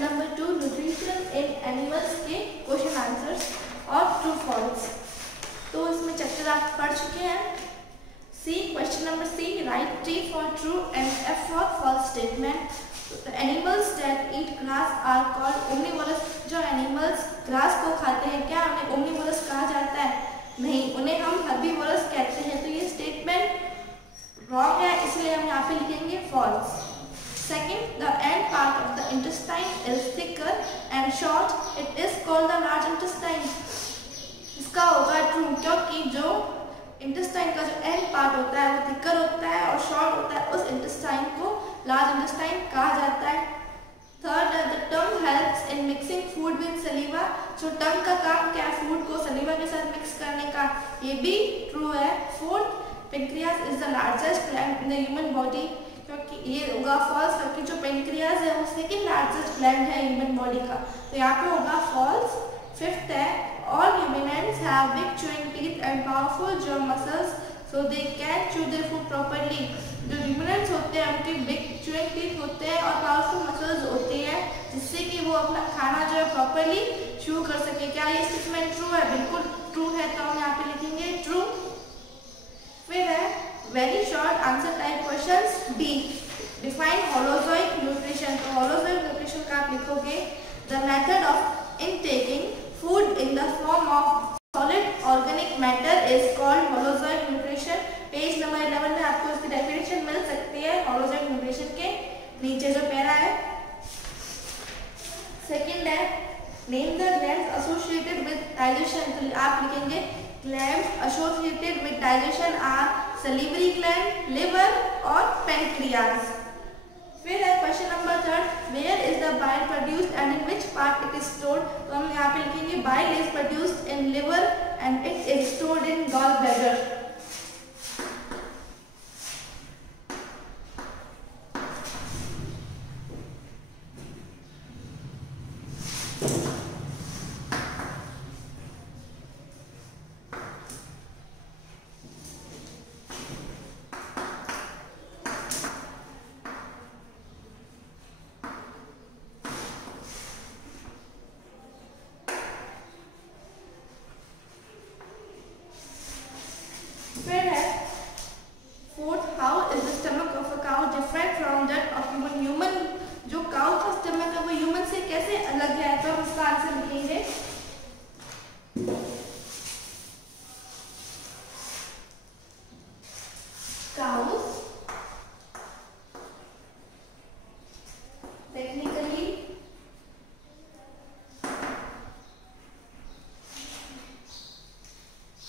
Question number 2 nutrition in animals के question answers और true false. तो इसमें चैप्टर आप पढ़ चुके हैं। C question number C write T for true and F for false statement. Animals that eat grass are called omnivorous. जो animals grass को खाते हैं क्या उन्हें ओमनिवोरस कहा जाता है? नहीं, उन्हें हम हर्बीवोरस कहते हैं। तो ये स्टेटमेंट रॉन्ग है, इसलिए हम यहाँ पे लिखेंगे false. Second, the end part of the intestine is thicker and short. It is called the large intestine. इसका होगा ट्रू, क्योंकि जो इंटेस्टाइन का जो एंड पार्ट होता है वो थिकर होता है और शॉर्ट होता है, उस इंटेस्टाइन को लार्ज इंटेस्टाइन कहा जाता है। Third, the tongue helps in mixing food with saliva. जो टंग का काम क्या है? फूड को सलीवा के साथ मिक्स करने का, ये भी ट्रू है। Fourth, pancreas is the largest gland in the human body. क्योंकि ये होगा फॉल्स, क्योंकि जो पेनक्रियास है वो सेकंड लार्जेस्ट ग्लैंड है ह्यूमन बॉडी का, तो यहाँ पे होगा फॉल्स। फिफ्थ है all ruminants have big chewing teeth and powerful jaw muscles so they can chew their food properly. जो ह्यूमनेंट्स होते हैं उनके बिग च्यूइंग टीथ होते हैं और पावरफुल मसल्स होती है, जिससे कि वो अपना खाना जो है प्रॉपर्ली च्यू कर सके। क्या ये स्टेटमेंट ट्रू है? बिल्कुल ट्रू है, तो हम यहाँ पे लिखेंगे ट्रू। फिर है very short answer type questions B define holozoic nutrition. तो होलोजोइक न्यूट्रिशन का आप लिखोगे the method of intaking food in the form of solid organic matter is called holozoic nutrition. Page number 11 में आपको इसकी डेफिनेशन मिल सकती है होलोजोइक न्यूट्रिशन के नीचे जो पैरा है। सेकंड है name the glands associated with digestion. तो आप लिखेंगे glands associated with digestion are salivary gland, liver और पेनक्रियास। फिर है question number third where is the bile produced and in which part it is stored. तो हम यहाँ पे लिखेंगे bile is produced in liver and it is stored in gall bladder. फिर है fourth how is the stomach of a cow different from that of human. Human जो cow का stomach है वो ह्यूमन से कैसे अलग है? तो हम इसका आंसर लिखेंगे cows technically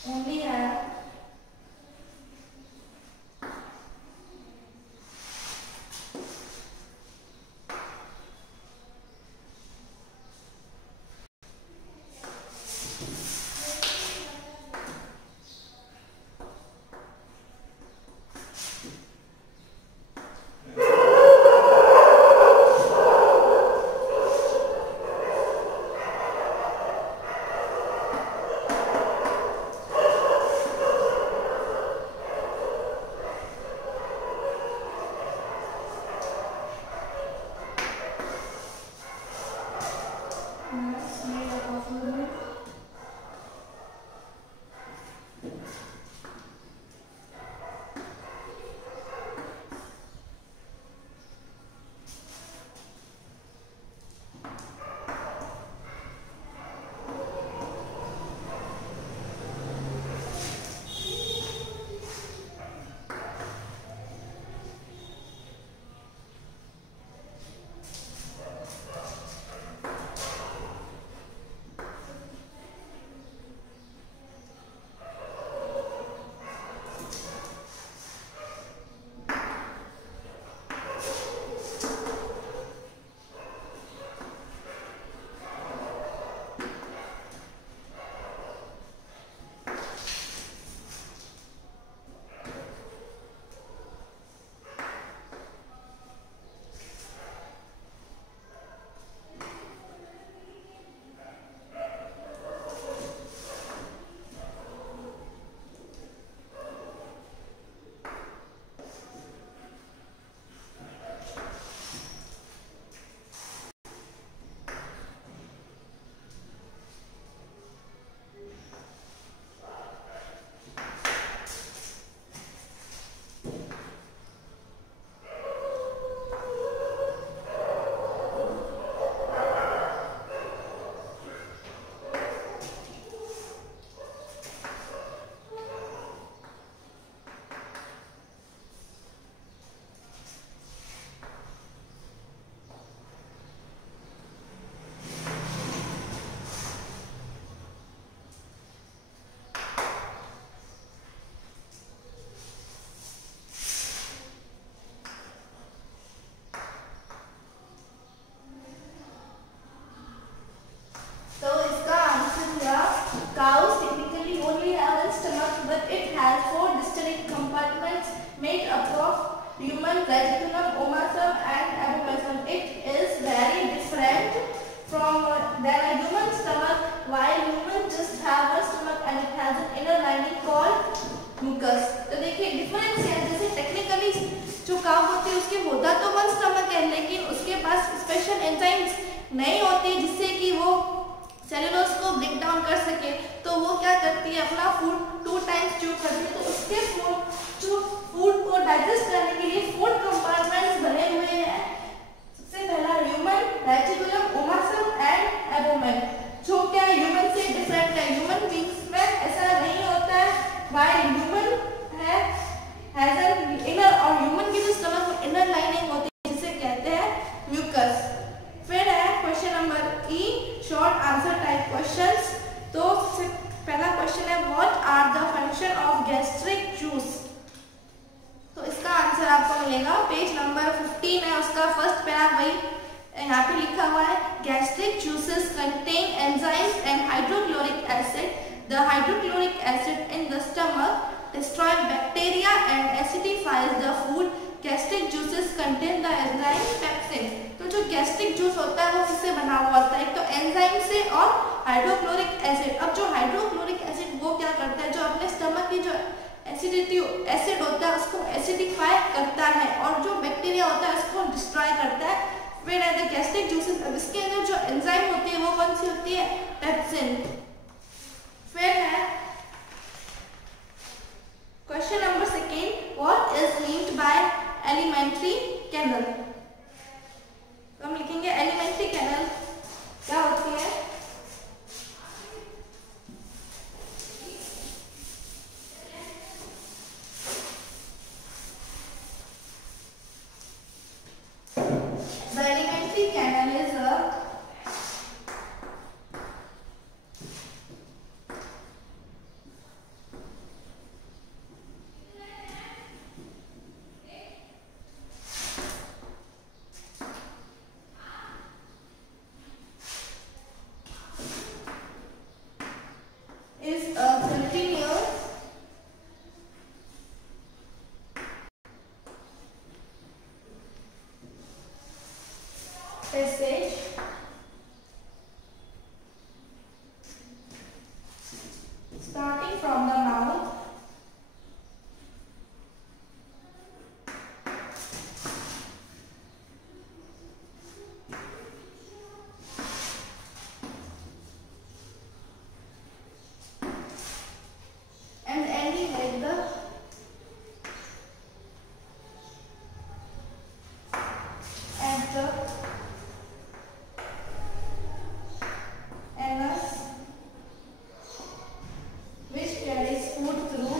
only have made up of human reticulum, omasum and abomasum. It is very different from than a human stomach. While humans just have a stomach and it has an inner lining called mucus. तो देखिए difference है, जैसे technically जो काव होती है उसके होता तो वन स्टमक है, लेकिन उसके पास स्पेशल एंजाइम्स नहीं होती जिससे कि वो सेलुलोज को ब्रेक डाउन कर सके। तो वो क्या करती है, अपना फूड 2 टाइम्स च्यू करती है। तो उसके फूड को डाइजेस्ट करने के लिए फूड कंपार्टमेंट्स बने हुए हैं। सबसे पहला ह्यूमन रेटिकुलम, ओमासम एंड एबोमेन, जो क्या ह्यूमन से डिफरेंट है। ह्यूमन बींग्स में ऐसा नहीं होता है। While human has an inner, और ह्यूमन की जो स्टमक में इनर लाइनिंग होती है जिसे कहते हैं म्यूकस। फिर है question number E, short answer type questions. तो पहला क्वेश्चन है what are the function of gastric juice. तो इसका आंसर आपको मिलेगा पेज नंबर 15 है उसका फर्स्ट पैरा, वही यहाँ पे लिखा हुआ है। Gastric juices contain enzymes and hydrochloric acid. The hydrochloric acid in the stomach destroy bacteria and acidifies the food. Gastric juices contain the enzyme pepsin. तो जो गैस्ट्रिक जूस होता है वो किससे बना हुआ होता है, एक तो एंजाइम से और हाइड्रोक्लोरिक एसिड। अब जो हाइड्रोक्लोरिक एसिड वो क्या करता है, जो अपने स्टमक की जो एसिडिटी एसिड होता है उसको एसिडिफाई करता है, और जो बैक्टीरिया होता है उसको डिस्ट्रॉय करता है। फिर है द गैस्ट्रिक जूसेस, अब इसके अंदर जो एंजाइम होती है वो कौन सी होती है, पेप्सिन। फिर है question number second, what is meant by elementary canal. तो हम लिखेंगे एलिमेंट्री कैनल क्या होती है। The alimentary canal is a continuous passage starting from the mouth and ending at the anus, which carries food through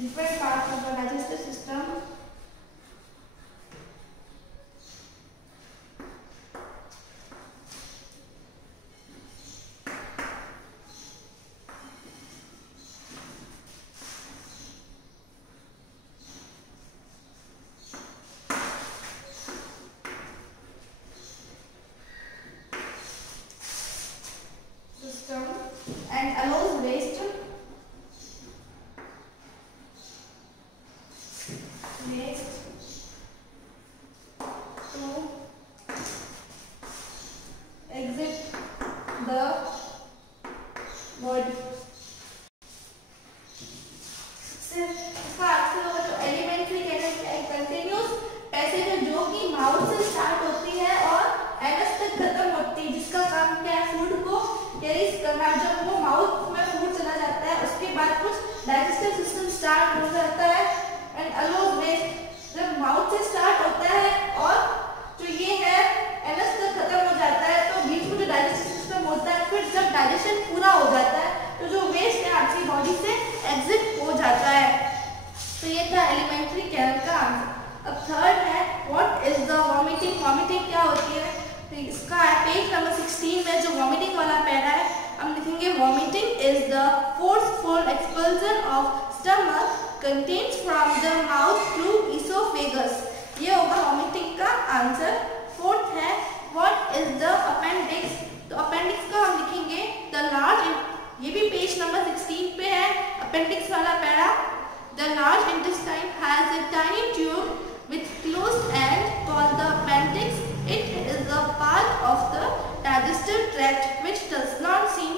different parts of the digestive system. And allows waste to exit the body. इसका answer होगा जो alimentary canal continuous passage है जो कि mouth से start होती है और एनस तक खत्म होती है, जिसका काम क्या है, फूड को कैरी करना। जब वो माउथ में फूड चला जाता है उसके बाद कुछ डाइजेस्टिव सिस्टम स्टार्ट हो जाता है। एंड अलोज वेस्ट जब माउथ से स्टार्ट होता है और जो ये है एनस तक खत्म हो जाता है, तो बीच में जो डाइजेस्टिव सिस्टम होता है, फिर जब डाइजेशन पूरा हो जाता है तो जो वेस्ट है आपकी बॉडी से एग्जिट हो जाता है। तो ये था एलिमेंट्री कैनल का आंसर। अब थर्ड है what is the vomiting. Vomiting क्या होती है, तो इसका पेज नंबर 16 में जो वॉमिटिंग वाला पैरा है हम लिखेंगे vomiting is the forceful expulsion of stomach contains from the mouth to esophagus. ये होगा वॉमिटिंग का आंसर। फोर्थ है व्हाट इज द अपेंडिक्स। तो अपेंडिक्स का हम लिखेंगे द लार्ज, ये भी पेज नंबर 16 पे है अपेंडिक्स वाला para. The large intestine has a tiny tube with closed end called the appendix. It is a part of the digestive tract which does not seem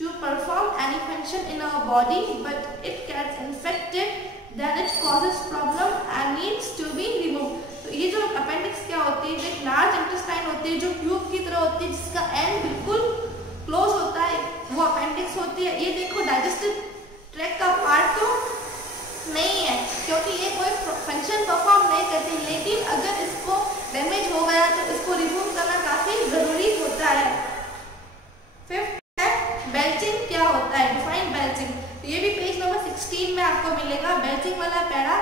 to perform any function in our body, but it gets infected, then it causes problem and needs to be removed. तो ये जो appendix क्या होती है, एक large intestine होती है जो ट्यूब की तरह होती है जिसका एंड बिल्कुल क्लोज होता है, वो अपेंडिक्स होती है। ये देखो डाइजेस्टिव ट्रैक्ट का पार्ट तो नहीं है क्योंकि ये कोई फंक्शन परफॉर्म नहीं करती, लेकिन अगर इसको डैमेज हो गया तो इसको रिमूव करना काफी जरूरी होता है। फिफ्थ है बेल्चिंग क्या होता है, डिफाइन बेल्चिंग। ये भी पेज नंबर 16 में आपको मिलेगा बेल्चिंग वाला para.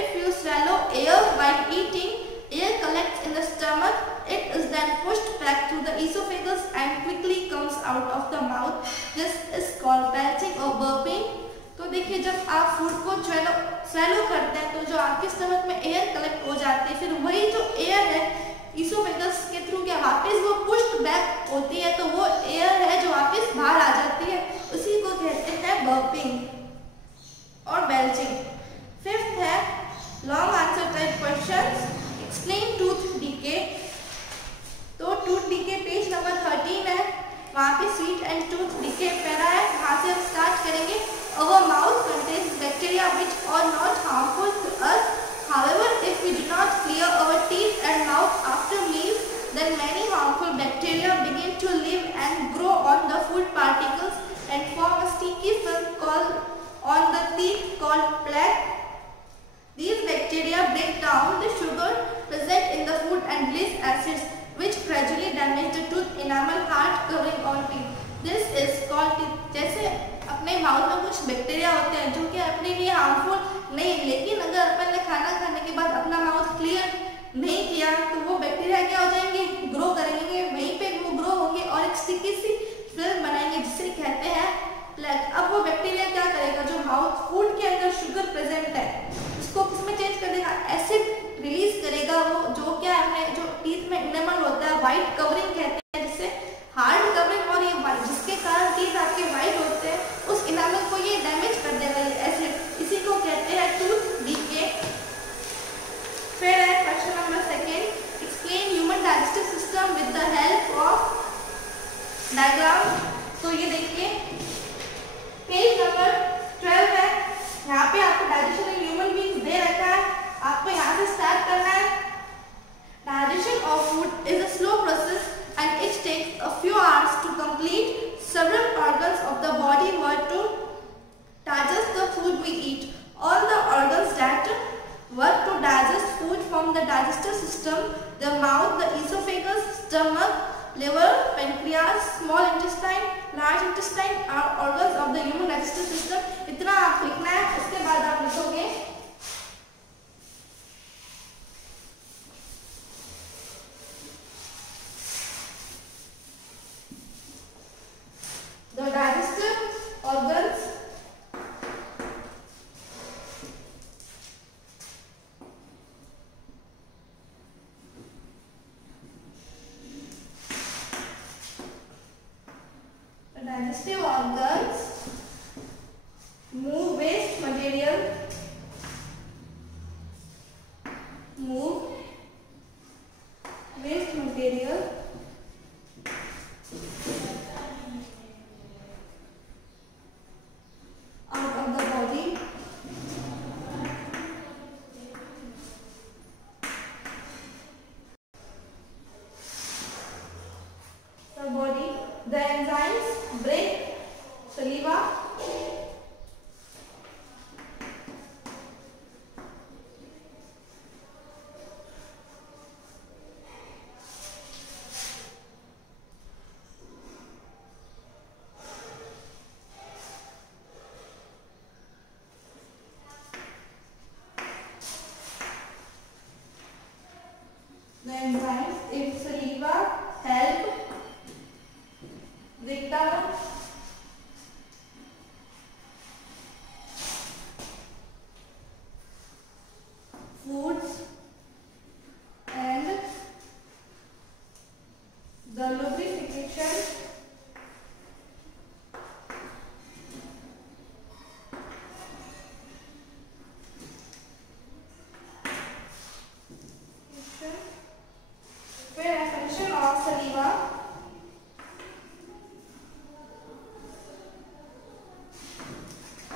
If you swallow air while eating, air collects in the stomach. It is then pushed back to the esophagus and quickly comes out of the mouth. This is called belching or burping. तो देखिए जब आप food को swallow करते हैं तो जो आपके स्टमक में एयर कलेक्ट हो जाती है, फिर वही जो एयर है इसोफेगस के थ्रू क्या वापस वो पुश्ड बैक होती है, तो वो एयर है जो वापस बाहर आ जाती है, उसी को कहते हैं बर्पिंग और बेल्चिंग। फिफ्थ है long answer type questions. Explain tooth decay. तो टूथ डीके पेज नंबर 13 है, वहाँ पे sweet and tooth decay para है, वहाँ से हम स्टार्ट करेंगे। Our mouth contains bacteria which are not harmful to us. However, if we do not clear our teeth and mouth after meals, then many harmful bacteria begin to live and grow on the food particles and form a sticky film called on the teeth called plaque. These bacteria break down the sugar present in the food and release acids which gradually damage the tooth enamel, hard covering on teeth. This is called teeth. जैसे अपने mouth में कुछ bacteria होते हैं जो कि अपने लिए हार्मफुल नहीं, लेकिन अगर अपन ने खाना खाने के बाद अपना माउथ क्लियर नहीं किया तो वो बैक्टीरिया क्या हो जाएंगे, ग्रो करेंगे, वहीं पे वो ग्रो होंगे और एक स्टिकी सी फिल्म बनाएंगे जिसे कहते हैं प्लेक। अब वो बैक्टीरिया क्या करेगा, जो माउथ फूड के अंदर शुगर प्रेजेंट है उसको किसमें चेंज कर देगा, एसिड रिलीज करेगा। वो जो क्या अपने जो टीथ में इनेमल होता है, व्हाइट कवरिंग कहते हैं जिससे, हार्ड कवरिंग, और ये व्हाइट जिसके कारण टीथ आपके व्हाइट होते हैं, उस इनामल को ये डैमेज कर देगा ये एसिड, इसी को कहते हैं टूथ डीके। फिर है question number 2, explain human digestive system with the help of diagram. तो ये देखिए पेज नंबर 12 है, यहाँ पे आपको डाइजेशन इन ह्यूमन बीइंग्स दे रखा है, आपको यहाँ से स्टार्ट करना है। Digestion of food is a slow process and it takes a few hours to complete. Several organs of the body work to digest the food we eat. All the organs that work to digest food from the digestive system, the mouth, the esophagus, stomach, liver, pancreas, small intestine, large intestine are organs of the human digestive system. इतना आप लिखना है, उसके बाद आप लिखोगे the digestive organs move waste material, out of the body the enzymes break saliva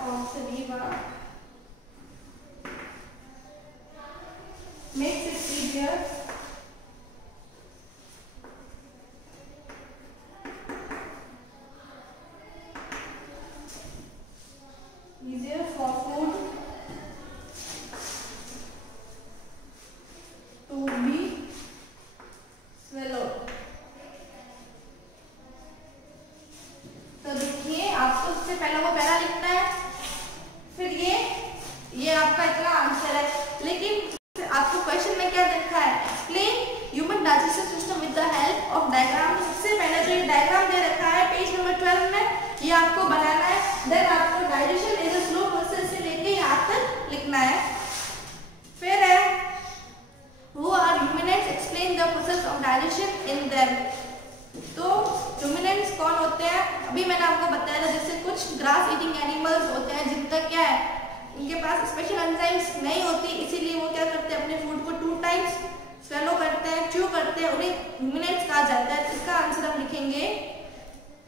or saliva makes it easier for food to be swallowed. तो देखिए आपको सबसे पहला वो पैरा लिखना है, फिर ये आपका इतना आंसर है। लेकिन आपको क्वेश्चन में क्या देखा है, explain human digestive system with the help of diagram. सबसे पहले जो ये डायग्राम दे रखा है पेज नंबर 12 में, ये आपको बनाना है। देन आपको digestion is a slow process से लेके यहाँ तक लिखना है। फिर है who are ruminants, explain the process of digestion in them. तो ह्यूमनेट्स कौन होते हैं, अभी मैंने आपको बताया था, जैसे कुछ ग्रास ईटिंग एनिमल्स होते हैं जिनका क्या है, इनके पास स्पेशल एंजाइम्स नहीं होती, इसीलिए वो क्या करते हैं, अपने फूड को 2 टाइम्स स्वेलो करते हैं, च्यू करते हैं, उन्हें ह्यूमनेट्स कहा जाता है। इसका आंसर हम लिखेंगे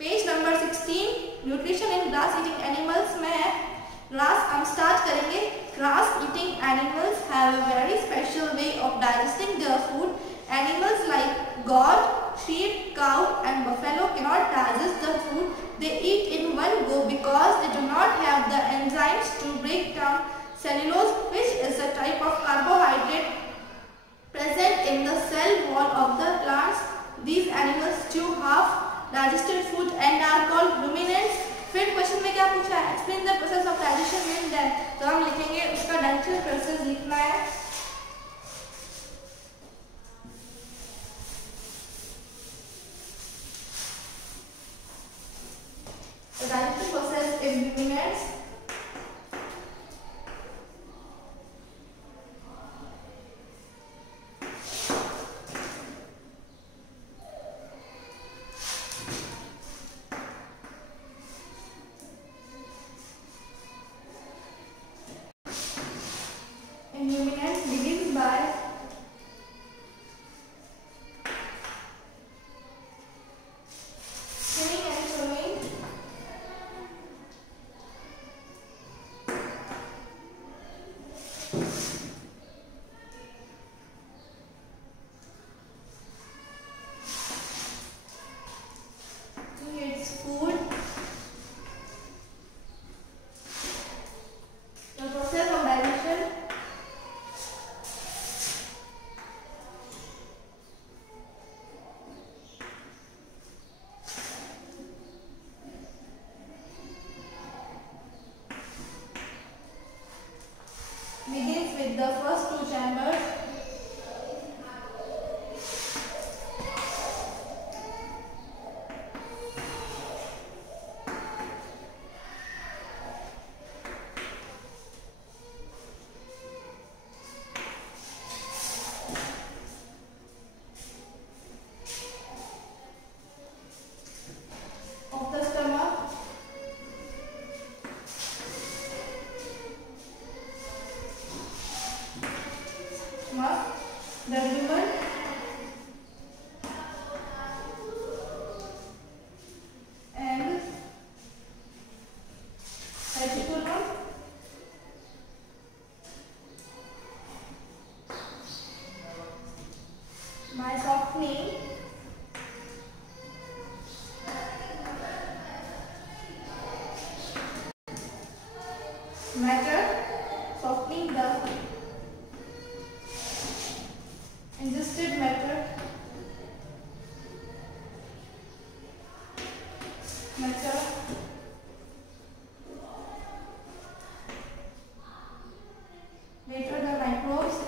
page number 16, nutrition in grass eating animals में है। ग्रास हम स्टार्ट करेंगे। Grass eating animals have a very special way of digesting their food. Animals like goat, sheep, cow and buffalo cannot digest the food they eat in one go because they do not have the enzymes to break down cellulose, which is a type of carbohydrate present in the cell wall of the plants. These animals chew half digested food and are called ruminants. फिर question में क्या पूछा है, explain the process of digestion in them. तो हम लिखेंगे उसका digestion process लिखना है। The digestive process in ruminants begins by chewing and chewing. Its food. The process of digestion begins with the first 2 chambers. Of the stomach. The human and reticulum. By softening matter, softening the ingested matter later the microbes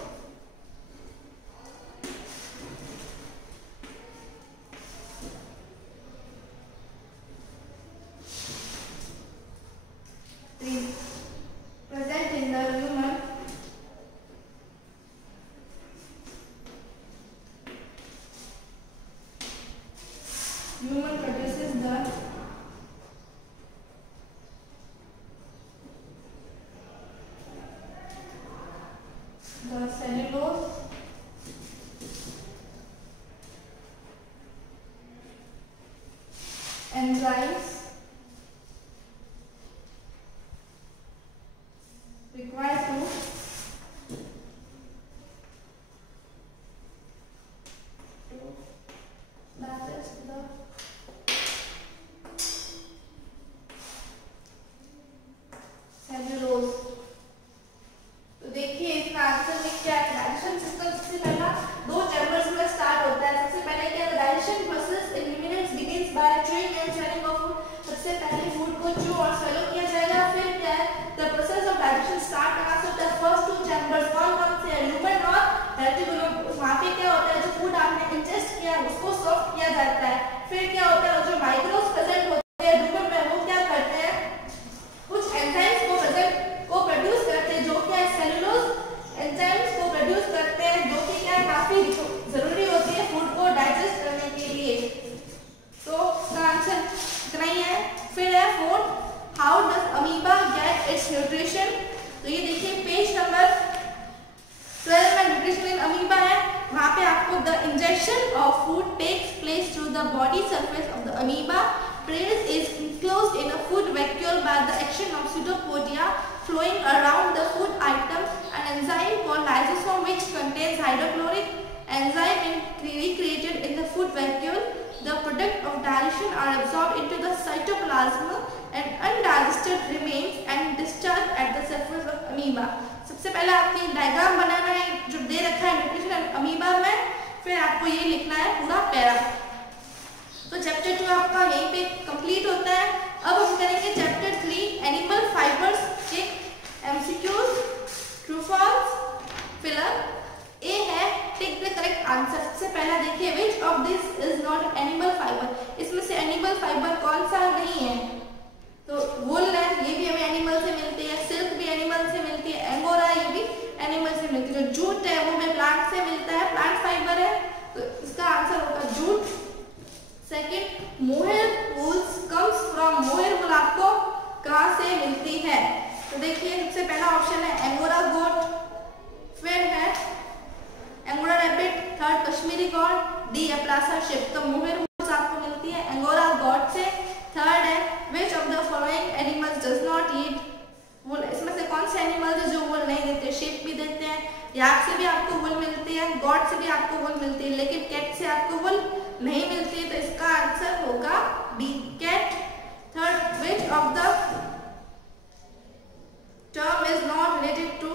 present in the human required to digest the cellulose। तो देखिए इसका answer में क्या है, digestion system सबसे पहला दो chambers में स्टार्ट होता है। सबसे पहले क्या है, digestion process in ruminants begins by chewing and swallowing of food। सबसे पहले फूड को च्यू और swallow किया जाएगा। फिर क्या है, the process of digestion start कहां से होता है, फर्स्ट टू चैम्बर्स कौन से है, ह्यूमन और रेप्टिलियन। वहां पे क्या होता है, जो फूड आपने इंजेस्ट किया उसको सॉफ्ट किया जाता है। फिर क्या होता है, जो माइक्रोब्स प्रेजेंट होते हैं ह्यूमन में वो क्या करते हैं, कुछ एंजाइम्स को प्रोड्यूस करते हैं, जो क्या है सेलुलोज एंजाइम्स को प्रोड्यूस करते हैं, जो कि क्या है काफी जरूरी होती है फूड को डाइजेस्ट करने के लिए। तो इसका आंसर इतना ही है। फिर है fourth, how does amoeba get its nutrition. तो ये देखिए पेज नंबर 12 में न्यूट्रिशन इन अमीबा है। वहां पे आपको the injection of food takes place through the body surface of the amoeba. Prey is enclosed in a food vacuole by the action of pseudopodia flowing around the food item. An enzyme called lysosome, which contains hydrochloric enzyme, recreated in the food vacuole. The product of digestion are absorbed into the cytoplasm and undigested remains and discharged at the surface of amoeba. सबसे पहले आपको diagram बनाना है जो दे रखा है nutrition amoeba में, फिर आपको ये लिखना है पूरा पैरा। तो चैप्टर 2 आपका यहीं पे कंप्लीट होता है। अब हम करेंगे चैप्टर 3 एनिमल फाइबर्स के एमसीक्यूज, ट्रू फॉल्स, फिलअप। ए है टिक द करेक्ट आंसर। सबसे पहला देखिए, which of this is not animal fibre. इसमें से एनिमल फाइबर कौन सा नहीं है, तो वूल है, ये भी हमें एनिमल से मिलती है, सिल्क भी एनिमल से मिलती है, एंगोरा ये भी एनिमल से मिलती है, जो जूट है वो हमें प्लांट से मिलता है, प्लांट फाइबर है, तो इसका आंसर होगा jute. Second, mohair wools comes from, mohair wool आपको कहां से मिलती है, तो देखिए सबसे पहला ऑप्शन है एंगोरा गोट, फिर है Angora rabbit, third Kashmiri goat, D अप्लासा शिप। तो मोहेर वूल्स आपको मिलती है एंगोरा गॉट से। थर्ड है which of the following animals does not eat wool. इसमें से कौन से एनिमल्स है जो वूल नहीं देते, शिप भी देते हैं, याक से भी आपको वूल मिलती है, गॉट से भी आपको वूल मिलती है, लेकिन कैट से आपको वूल नहीं मिलती है, तो इसका आंसर होगा B cat. Third, which of the term is not related to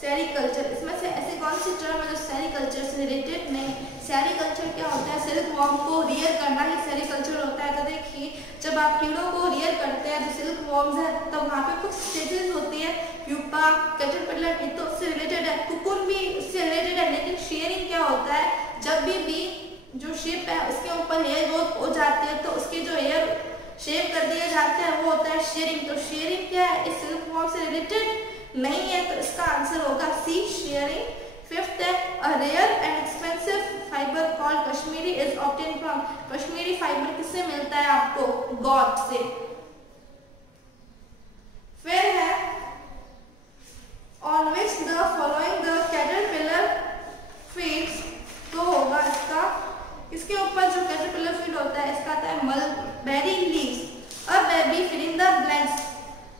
sericulture. इसमें से ऐसी कौन सी टर्म है जो सेरीकल्चर से रिलेटेड नहीं। सेरीकल्चर क्या होता है, सिल्क वॉर्म को रियर करना ही सेरीकल्चर होता है। तो देखिए जब आप कीड़ों को रियर करते हैं, जो सिल्क वॉर्म्स है, तो वहाँ पे कुछ स्टेजेस होती है, प्यूपा, कैटरपिलर, ये तो उससे रिलेटेड है, कुकुन भी इससे रिलेटेड है। लेकिन शेयरिंग क्या होता है, जब भी जो शेप है उसके ऊपर हेयर ग्रोथ हो जाती है, तो उसके जो हेयर शेप कर दिए जाते हैं वो होता है शेयरिंग। तो शेयरिंग क्या है, इस सिल्क वॉर्म से रिलेटेड नहीं है, तो इसका आंसर होगा सी शेयरिंग। फिफ्थ है a rare and expensive fibre called Kashmiri is obtain from. Kashmiri fibre किससे मिलता है आपको, गॉट से। फिर है on which the following the caterpillar feeds. तो होगा इसका, इसके ऊपर जो कैटरपिलर फीड होता है इसका आता है mulberry leaves. A baby fill in the blanks.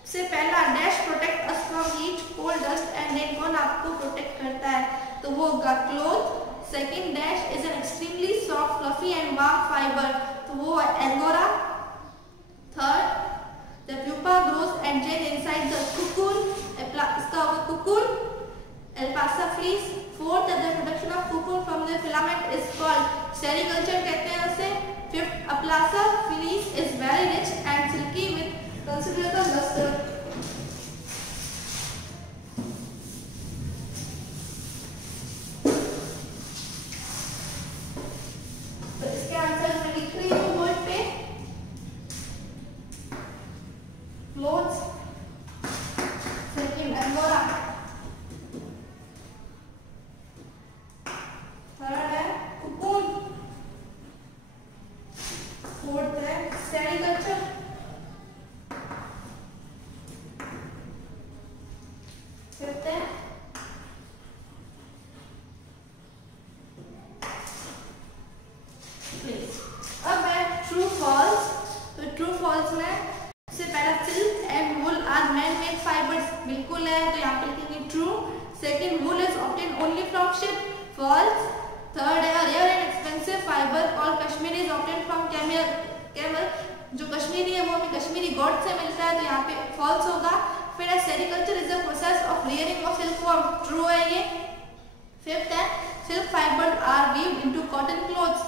से पहला dash protect us from heat, cold, dust and rain. कौन आपको प्रोटेक्ट करता है, तो वो होगा cloth. Second, dash is an extremely soft fluffy and warm fibre, तो वो है Angora. Third, the pupa grows and gel inside the cocoon, इसका होगा cocoon, alpaca fleece. Fourth, the production of cocoon from the filament is called sericulture कहते हैं उसे। Fifth, अप्लासा fleece is very rich and silky with considerable luster. तो इसके answer मैं लिख रही हूँ बोर्ड पे, क्लोथ्स, सेकंड एंगोरा, थर्ड है कुकुन, फोर्थ है सेरीकल्चर, फाइबर्स फाइबर्स बिल्कुल है, तो यहाँ पे लिखेंगे true. Second, wool is obtain only from sheep, false. Third है rare and expensive fibre called Kashmiri is obtain from camel, जो कश्मीरी है वो हमें कश्मीरी गोट से मिलता है, तो यहाँ पे फॉल्स होगा। फिर है sericulture is the process of rearing of silkworm, true है ये। फिफ्थ है silk fibres are woven into cotton clothes,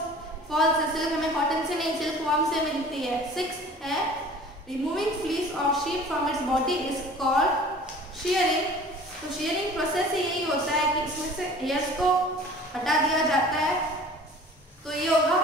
false है, सिल्क हमें कॉटन से नहीं सिल्कवॉर्म से मिलती है। सिक्स्थ है removing fleece of sheep from its body is called shearing, तो shearing प्रोसेस ही यही होता है कि इसमें से हेयर्स को हटा दिया जाता है, तो ये होगा